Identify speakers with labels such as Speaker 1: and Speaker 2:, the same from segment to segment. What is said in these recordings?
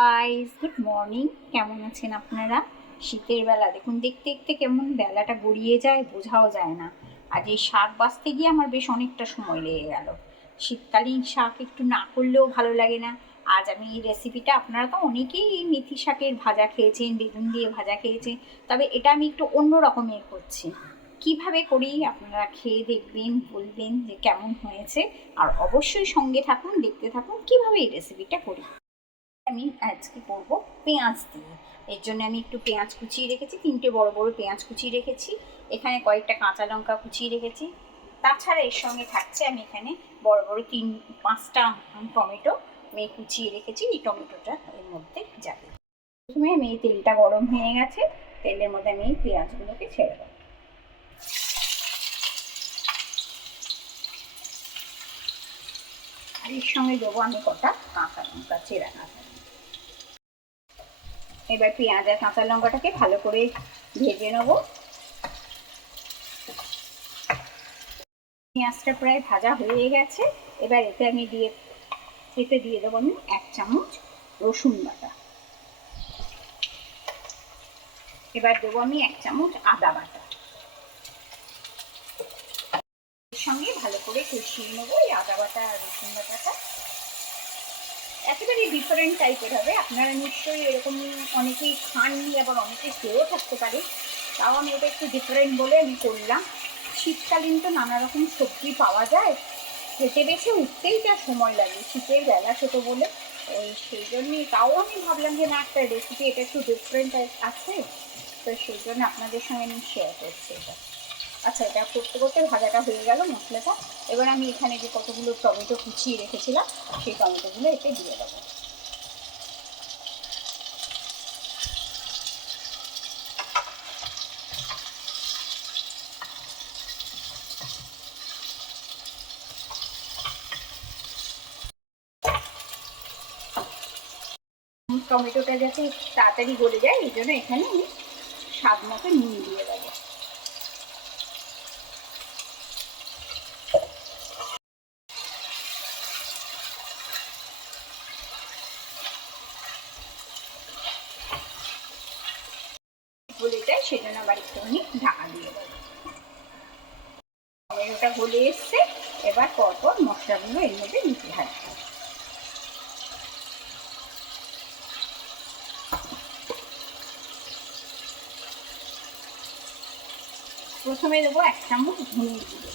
Speaker 1: Guys good morning কেমন আছেন আপনারা? শীতের বেলা, দেখুন, দেখতে দেখতে কেমন বেলাটা গড়িয়ে যায়, বোঝাও যায় না। আজ এই শাক বাছতে গিয়ে আমার বেশ অনেকটা সময় লেগে গেল। শীতকালীন শাক একটু না করলেও ভালো লাগে না। আজ আমি এই রেসিপিটা আপনারা তো অনেকেই মেথি শাকের ভাজা খেয়েছেন, বেগুন দিয়ে ভাজা খেয়েছেন, তবে এটা আমি একটু অন্য রকমের করছি। কীভাবে করি আপনারা খেয়ে দেখবেন, বলবেন যে কেমন হয়েছে। আর অবশ্যই সঙ্গে থাকুন, দেখতে থাকুন, কীভাবে এই রেসিপিটা করি। আমি আজকে করব পেঁয়াজ দিয়ে। এর জন্য আমি একটু পেঁয়াজ কুচিয়ে রেখেছি, তিনটে বড় বড় পেঁয়াজ কুচিয়ে রেখেছি। এখানে কয়েকটা কাঁচা লঙ্কা কুচিয়ে রেখেছি। তাছাড়া এর সঙ্গে থাকছে আমি এখানে বড় বড় তিন, পাঁচটা টমেটো আমি কুচিয়ে রেখেছি। এই টমেটোটা এর মধ্যে যাবে। প্রথমে আমি এই তেলটা গরম হয়ে গেছে। তেলের মধ্যে আমি এই পেঁয়াজগুলোকে ছেড়ে দেবো। আর এর সঙ্গে দেবো আমি কটা? কাঁচা লঙ্কা, চেরা কাঁচা এবার পেঁয়াজ আর কাঁচা লঙ্কাটাকে ভালো করে ভেজে নেব। পেঁয়াজটা প্রায় ভাজা হয়ে গেছে। এবার এতে আমি দিয়ে, এতে দিয়ে দেবো আমি এক চামচ রসুন বাটা। এবার দেবো আমি এক চামচ আদা বাটা এর সঙ্গে ভালো করে কষিয়ে নেব, এই আদা বাটা আর রসুন বাটাটা। একেবারে ডিফারেন্ট টাইপের হবে। আপনারা নিশ্চয়ই এরকম অনেকেই খাননি, আবার অনেকে খেয়েও থাকতে পারে। তাও আমি এটা একটু ডিফারেন্ট বলে আমি করলাম। শীতকালীন তো নানা রকম সবজি পাওয়া যায়। খেতে বেছে উঠতেই যা সময় লাগে, শীতের বেলা ছোটো বলে। ওই সেই জন্যই, তাও আমি ভাবলাম যে না, একটা রেসিপি এটা একটু ডিফারেন্ট আছে। তো সেই জন্য আপনাদের সঙ্গে আমি শেয়ার করছি এটা। আচ্ছা এটা করতে করতে ভাজাটা হয়ে গেল মশলাটা। এবার আমি এখানে যে কতগুলো টমেটো কুচিয়ে রেখেছিলাম, সেই টমেটোগুলো এতে দিয়ে দেবো। টমেটোটা যাতে তাড়াতাড়ি গলে যায়, এই জন্য এখানে আমি স্বাদ মতো নুন দিয়ে দেবো। গলে যায় সেজন্য আবার একটুখানি ঢাকা দিয়ে দেবো টমেটোটা গলে এসছে, এবার পরপর মশলাগুলো এর মধ্যে নিতে হয়। প্রথমে দেবো এক চামচ ধনের গুঁড়ো।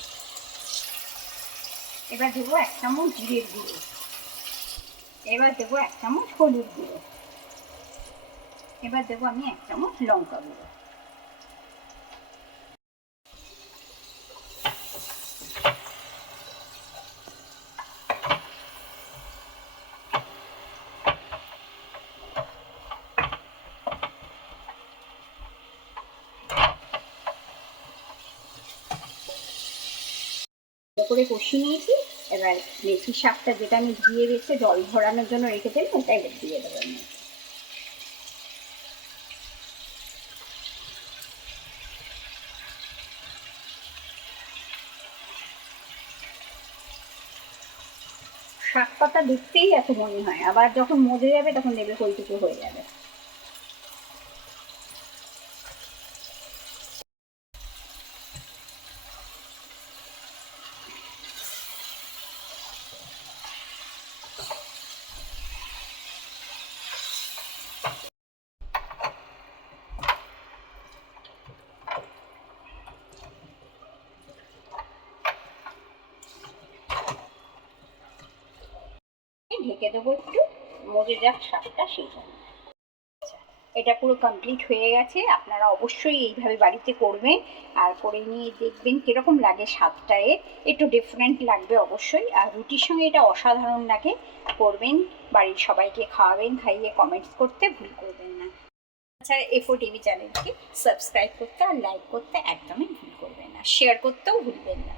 Speaker 1: এবার দেবো এক চামচ জিরের গুঁড়ো। এবার দেবো এক চামচ হলুদ গুঁড়ো। এবার দেবো আমি এক চামচ লঙ্কা গুঁড়ো। করে কষিয়ে নিয়েছি। এবার মেথি শাকটা যেটা আমি ধুয়ে রেখে জল ভরানোর জন্য রেখেছিলাম ওটা এবার দিয়ে দেবো আমি। শাক পাতা দেখতেই এত মনে হয়। আবার যখন মজে যাবে, তখন দেখবে কইটুকু হয়ে যাবে। ঢেকে দেবো একটু। মজে যাক শাকটা সেই জন্য। এটা পুরো কমপ্লিট হয়ে গেছে। আপনারা অবশ্যই এইভাবে বাড়িতে করবেন আর করে নিয়ে দেখবেন কীরকম লাগে স্বাদটা এর। একটু ডিফারেন্ট লাগবে অবশ্যই। আর রুটির সঙ্গে এটা অসাধারণ লাগে। করবেন, বাড়ির সবাইকে খাওয়াবেন, খাইয়ে কমেন্টস করতে ভুল করবেন না। আচ্ছা এফো টিভি চ্যানেলকে সাবস্ক্রাইব করতে আর লাইক করতে একদমই ভুল করবেন না। শেয়ার করতেও ভুলবেন না।